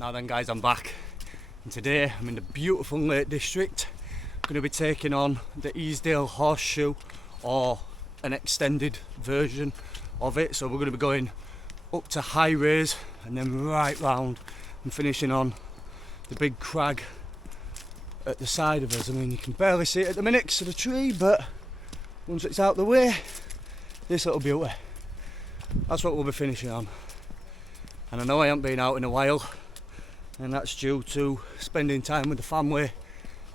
Now then guys, I'm back and today I'm in the beautiful Lake District. I'm going to be taking on the Easedale horseshoe, or an extended version of it. So we're going to be going up to High Raise and then right round and finishing on the big crag at the side of us. I mean, you can barely see it at the minute because of the tree, but once it's out the way, this little beauty, that's what we'll be finishing on. And I know I haven't been out in a while, and that's due to spending time with the family,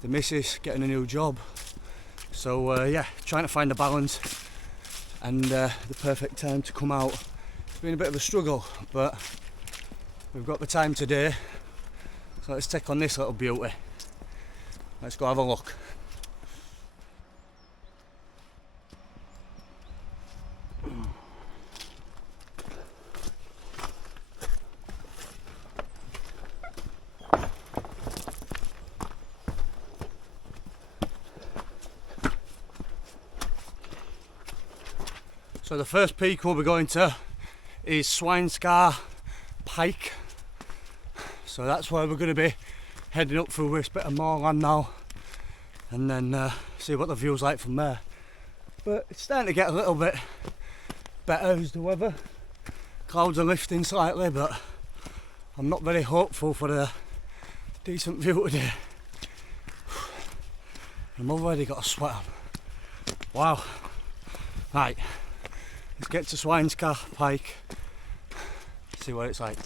the missus, getting a new job. So yeah, trying to find the balance and the perfect time to come out. It's been a bit of a struggle, but we've got the time today, so let's take on this little beauty. Let's go have a look. So the first peak we'll be going to is Swinescar Pike. So that's where we're going to be heading up through this bit of moorland now, and then see what the view's like from there. But it's starting to get a little bit better as the weather. Clouds are lifting slightly, but I'm not very hopeful for a decent view today. I've already got a sweat on. Wow. Right. Let's get to Swinescar Pike, see what it's like.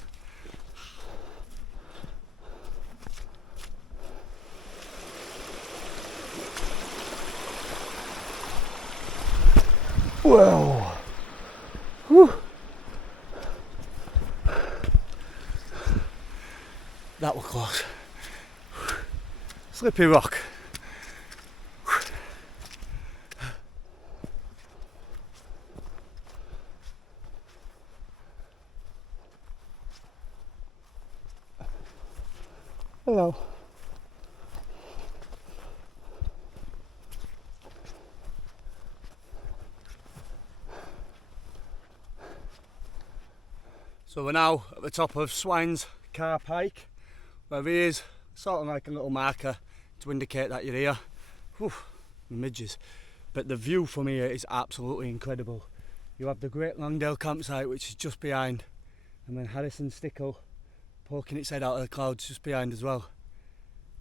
Whoa! Whew. That was close. Slippy rock. Hello. So we're now at the top of Swinescar Pike, where there is sort of like a little marker to indicate that you're here. Whew, the midges. But the view from here is absolutely incredible. You have the Great Langdale campsite, which is just behind, and then Harrison Stickle poking its head out of the clouds just behind as well.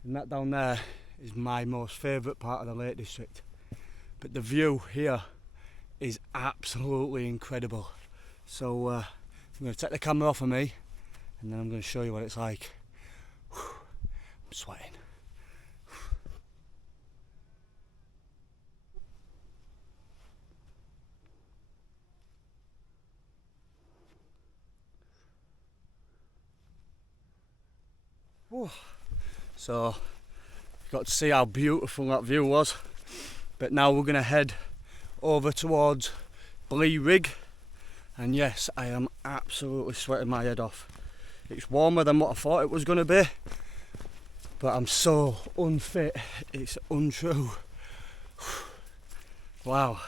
And that down there is my most favourite part of the Lake District. But the view here is absolutely incredible. So I'm going to take the camera off of me and then I'm going to show you what it's like. Whew, I'm sweating. Whew. So you got to see how beautiful that view was. But now we're going to head over towards Blee Rig, and yes, I am absolutely sweating my head off. It's warmer than what I thought it was going to be, but I'm so unfit, it's untrue. Wow,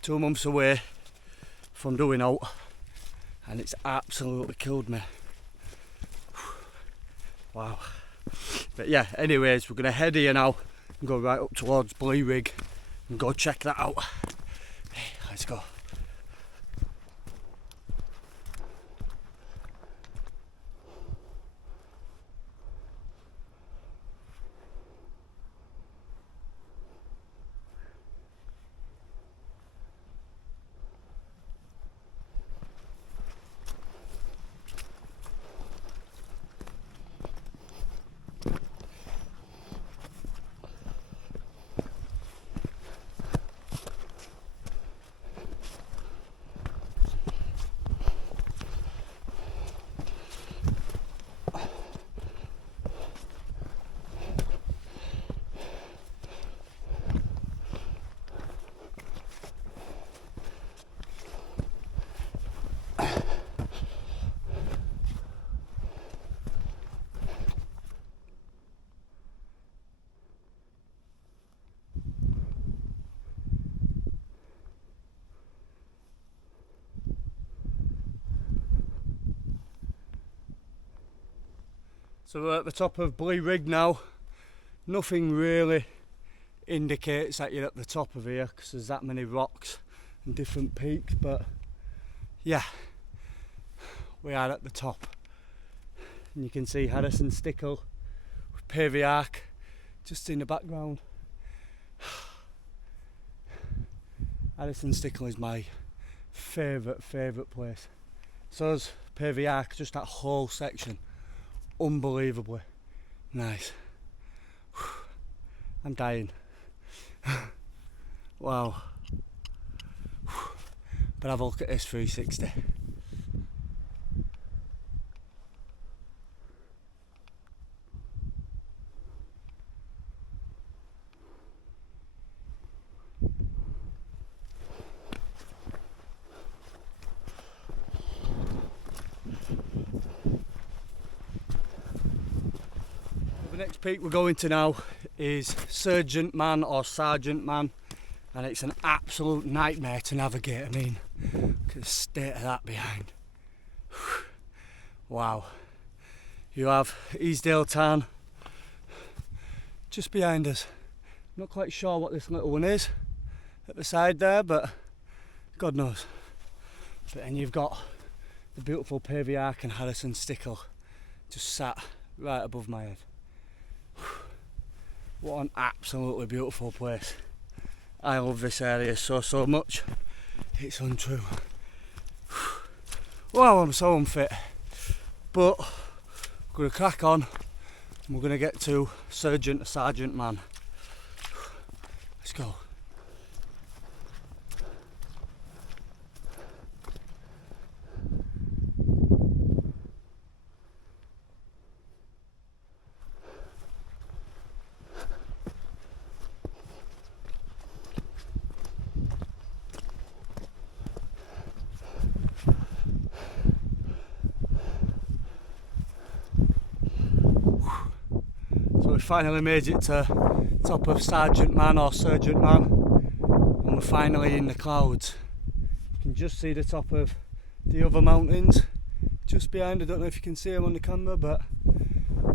2 months away from doing out and it's absolutely killed me. Wow. But yeah, anyways, we're going to head here now and go right up towards Blee Rig and go check that out. Hey, let's go. So we're at the top of Blue Rig now. Nothing really indicates that you're at the top of here because there's that many rocks and different peaks, but yeah, we are at the top. And you can see Harrison Stickle with Pavey Ark just in the background. Harrison Stickle is my favourite place. So is Pavey Ark, just that whole section. Unbelievably nice. I'm dying. Wow. But have a look at this 360. The next peak we're going to now is Sergeant Man or Sergeant Man, and it's an absolute nightmare to navigate. I mean, look at the state of that behind. Wow. You have Easedale town just behind us. Not quite sure what this little one is at the side there, but God knows. But then you've got the beautiful Pavey Ark and Harrison Stickle just sat right above my head. What an absolutely beautiful place. I love this area so much. It's untrue. Wow, I'm so unfit. But we're going to crack on and we're going to get to Sergeant Man. Let's go. We finally made it to top of Sergeant Man or Sergeant Man, and we're finally in the clouds. You can just see the top of the other mountains just behind. I don't know if you can see them on the camera, but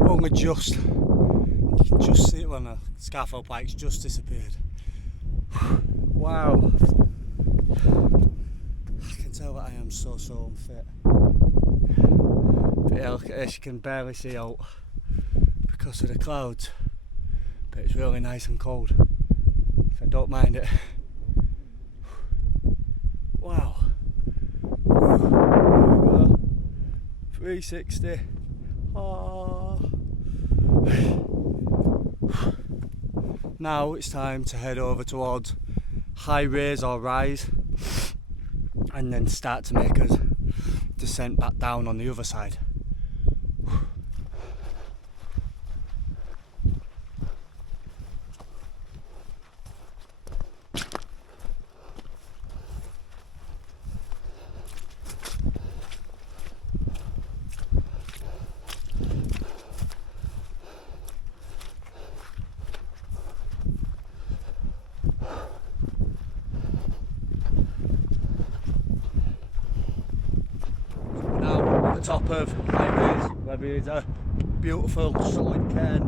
only just. You can just see it when the Scaffold Pike's just disappeared. Wow. I can tell that I am so unfit. But yeah, look at this, you can barely see out because of the clouds, but it's really nice and cold, so I don't mind it. Wow. There we go. 360. Oh. Now it's time to head over towards High Raise or Rise and then start to make us descent back down on the other side. Top of High Raise, where there is a beautiful solid cairn,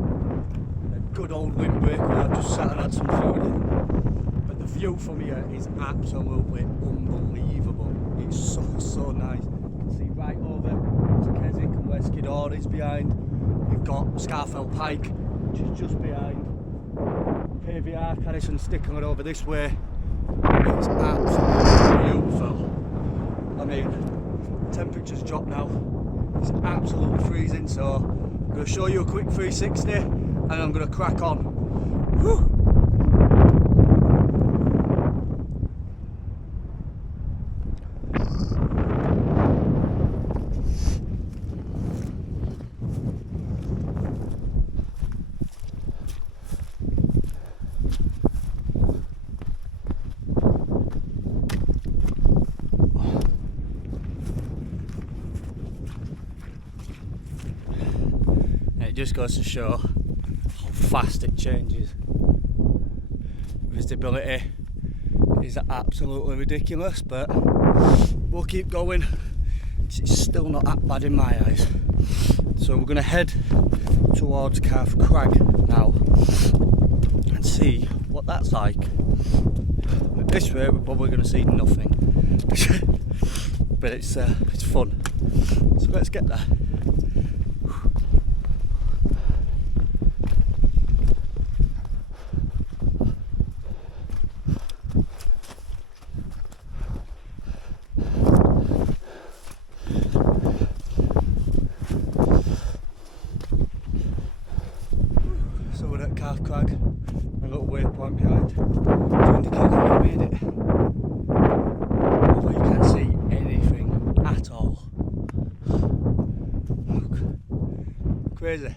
a good old windbreak where I've just sat and had some food in. But the view from here is absolutely unbelievable. It's so nice. You can see right over to Keswick and where Skiddaw is behind. You've got Scaffold Pike, which is just behind. Pavey Ark, Harrison Stickle over this way. It's absolutely beautiful. I mean, temperature's dropped now, it's absolutely freezing, so I'm going to show you a quick 360 and I'm going to crack on. Whew. It just goes to show how fast it changes. Visibility is absolutely ridiculous, but we'll keep going. It's still not that bad in my eyes. So we're going to head towards Calf Crag now and see what that's like. This way we're probably going to see nothing, but it's fun. So let's get there. So we're at Calf Crag, a little waypoint behind to indicate that we made it. Although you can't see anything at all. Look, crazy.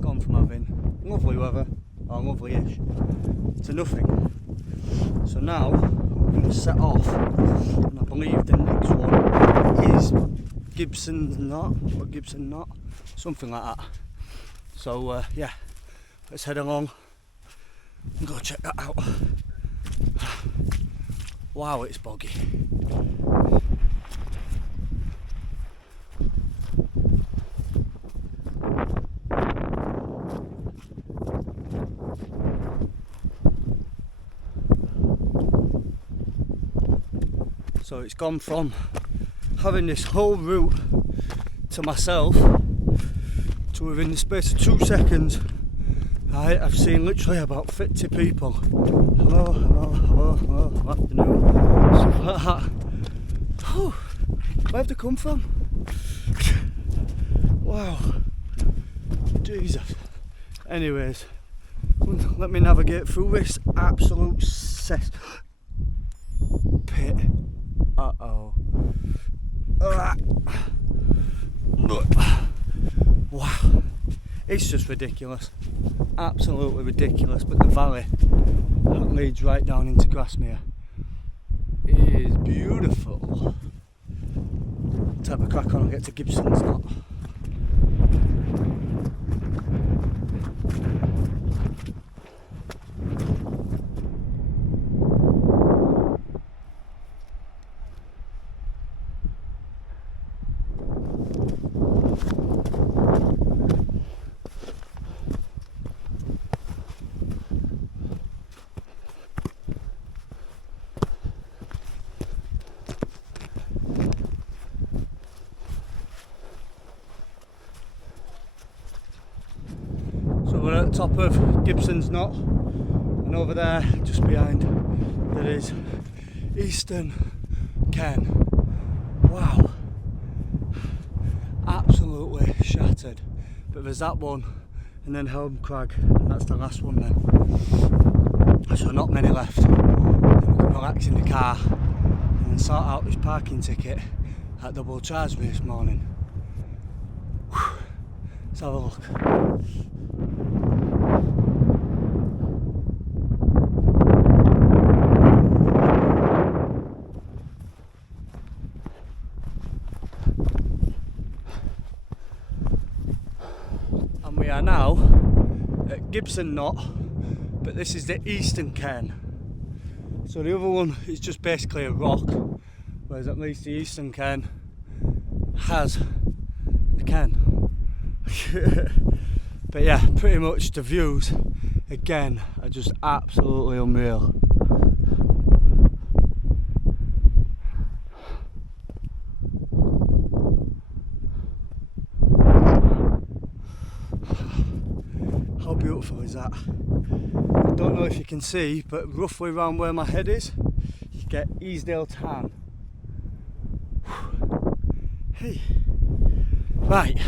Gone from having lovely weather, or lovely-ish, to nothing. So now we're going to set off, and I believe the next one is Gibson Knot, or Gibson Knot, something like that. So yeah, let's head along and go check that out. Wow, it's boggy. So it's gone from having this whole route to myself to within the space of 2 seconds I've seen literally about 50 people. Hello, hello, hello, hello, afternoon, stuff like that. Whew. Where have they come from? Wow, Jesus. Anyways, let me navigate through this absolute cess pit. Uh-oh. Wow, it's just ridiculous, absolutely ridiculous. But the valley that leads right down into Grasmere is beautiful. Let's have a crack on and get to Gibson's Knot. So we're at the top of Gibson's Knot, and over there, just behind, there is Eastern Cairn. Wow, absolutely shattered. But there's that one, and then Helm Crag, and that's the last one then. So not many left. Then we can relax in the car and then sort out this parking ticket at Double Charge me this morning. Whew. Let's have a look. And we are now at Gibson Knot, but this is the Eastern Cairn. So the other one is just basically a rock, whereas at least the Eastern Cairn has a cairn. But yeah, pretty much the views again are just absolutely unreal. How beautiful is that? I don't know if you can see, but roughly around where my head is, you get Easedale town. Hey, right,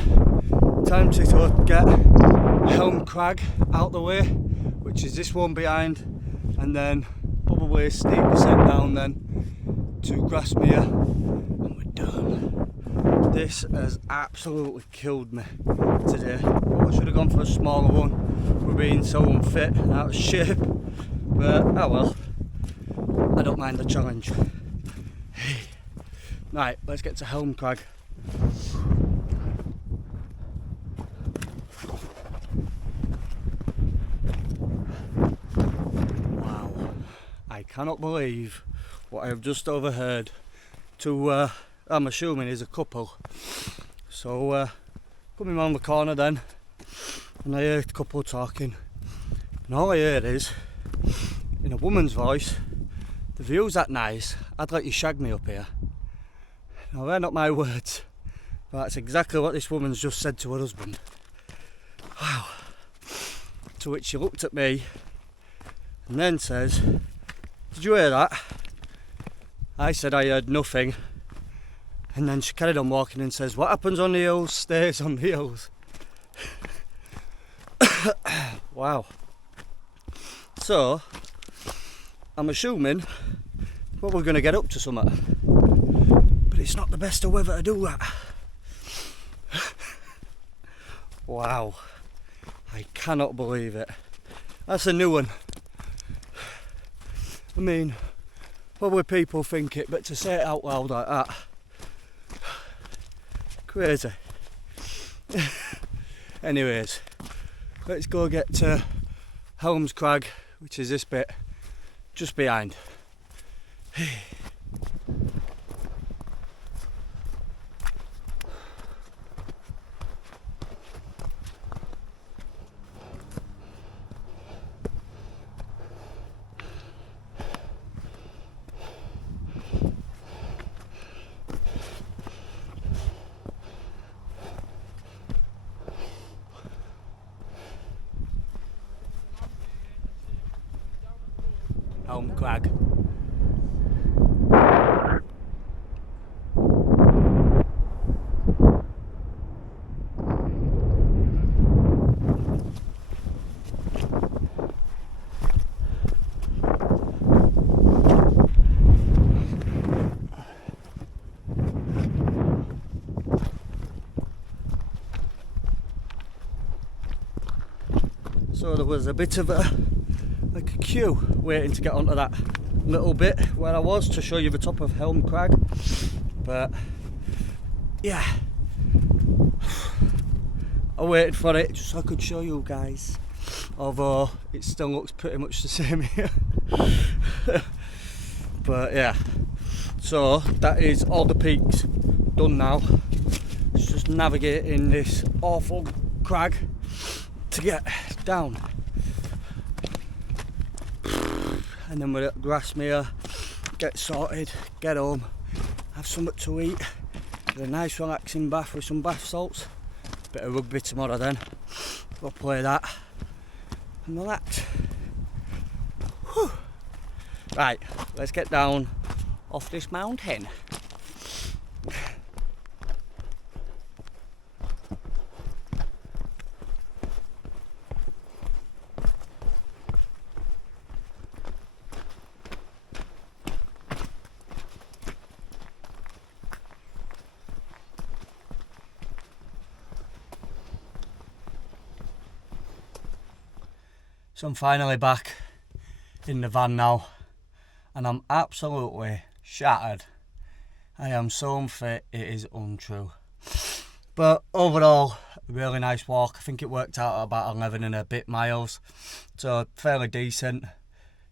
time to get Helm Crag out the way, which is this one behind, and then probably a steep descent down then to Grasmere, and we're done. This has absolutely killed me today. I should have gone for a smaller one. We're being so unfit and out of shape, but oh well, I don't mind the challenge. Right, let's get to Helm Crag. Wow, I cannot believe what I have just overheard. I'm assuming is a couple. So coming round the corner then, and I heard a couple talking, and all I heard is, in a woman's voice, "The view's that nice, I'd let you shag me up here." Now they're not my words, but that's exactly what this woman's just said to her husband. Wow. To which she looked at me and then says, "Did you hear that?" I said I heard nothing, and then she carried on walking and says, "What happens on the hills stays on the hills." Wow. So, I'm assuming well, we're going to get up to something, but it's not the best of weather to do that. Wow. I cannot believe it. That's a new one. I mean, probably people think it, but to say it out loud like that, crazy. Anyways, let's go get to Helm's Crag, which is this bit just behind. Helm Crag. So there was a bit of a queue waiting to get onto that little bit where I was to show you the top of Helm Crag, but yeah, I waited for it just so I could show you guys, although it still looks pretty much the same here. But yeah, so that is all the peaks done now. It's just navigating this awful crag to get down. And then we're at Grasmere, get sorted, get home, have something to eat, get a nice relaxing bath with some bath salts, bit of rugby tomorrow then, we'll play that and relax. Whew. Right, let's get down off this mountain. So I'm finally back in the van now, and I'm absolutely shattered. I am so unfit, it is untrue. But overall, a really nice walk. I think it worked out at about 11 and a bit miles, so fairly decent.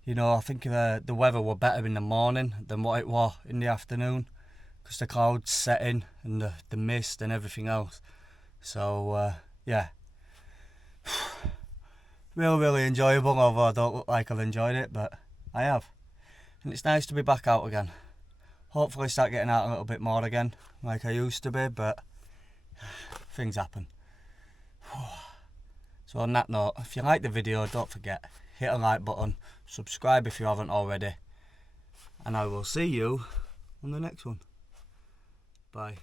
You know, I think the weather were better in the morning than what it was in the afternoon, because the clouds setting and the mist and everything else. So yeah. Really enjoyable, although I don't look like I've enjoyed it, but I have. And it's nice to be back out again. Hopefully start getting out a little bit more again, like I used to be, but things happen. So on that note, if you like the video, don't forget, hit a like button, subscribe if you haven't already, and I will see you on the next one. Bye.